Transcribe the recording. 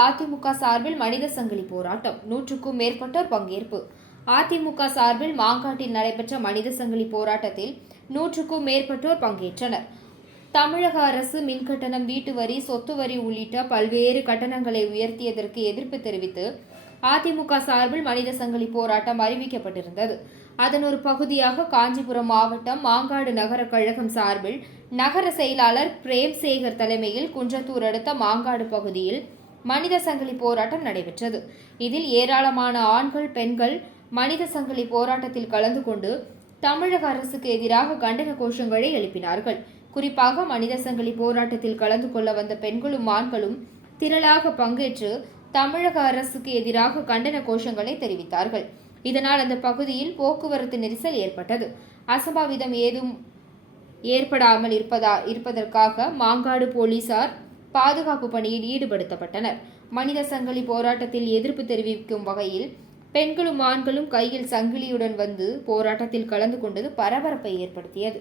அதிமுக சார்பில் மனித சங்கிலி போராட்டம். நூற்றுக்கும் மேற்பட்டோர் பங்கேற்பு. அதிமுக சார்பில் மாங்காட்டில் நடைபெற்ற மனித சங்கிலி போராட்டத்தில் நூற்றுக்கும் மேற்பட்டோர் பங்கேற்றனர். தமிழக அரசு மின்கட்டணம் வீட்டு வரி சொத்து வரி உள்ளிட்ட பல்வேறு கட்டணங்களை உயர்த்தியதற்கு எதிர்ப்பு தெரிவித்து அதிமுக சார்பில் மனித சங்கிலி போராட்டம் அறிவிக்கப்பட்டிருந்தது. அதன் ஒரு பகுதியாக காஞ்சிபுரம் மாவட்டம் மாங்காடு நகர கழகம் சார்பில் நகர செயலாளர் பிரேம் சேகர் தலைமையில் குன்றத்தூர் அடுத்த மாங்காடு பகுதியில் மனித சங்கிலி போராட்டம் நடைபெற்றது. இதில் ஏராளமான ஆண்கள் பெண்கள் மனித சங்கிலி போராட்டத்தில் கலந்து கொண்டு தமிழக அரசுக்கு எதிராக கண்டன கோஷங்களை எழுப்பினார்கள். குறிப்பாக மனித சங்கிலி போராட்டத்தில் கலந்து கொள்ள வந்த பெண்களும் ஆண்களும் திரளாக பங்கேற்று தமிழக அரசுக்கு எதிராக கண்டன கோஷங்களை தெரிவித்தார்கள். இதனால் அந்த பகுதியில் போக்குவரத்து நெரிசல் ஏற்பட்டது. அசம்பாவிதம் ஏதும் ஏற்படாமல் இருப்பதா இருப்பதற்காக மாங்காடு போலீசார் பாதுகாப்பு பணியில் ஈடுபடுத்தப்பட்டனர். மனித சங்கிலி போராட்டத்தில் எதிர்ப்பு தெரிவிக்கும் வகையில் பெண்களும் ஆண்களும் கையில் சங்கிலியுடன் வந்து போராட்டத்தில் கலந்து கொண்டது பரபரப்பை ஏற்படுத்தியது.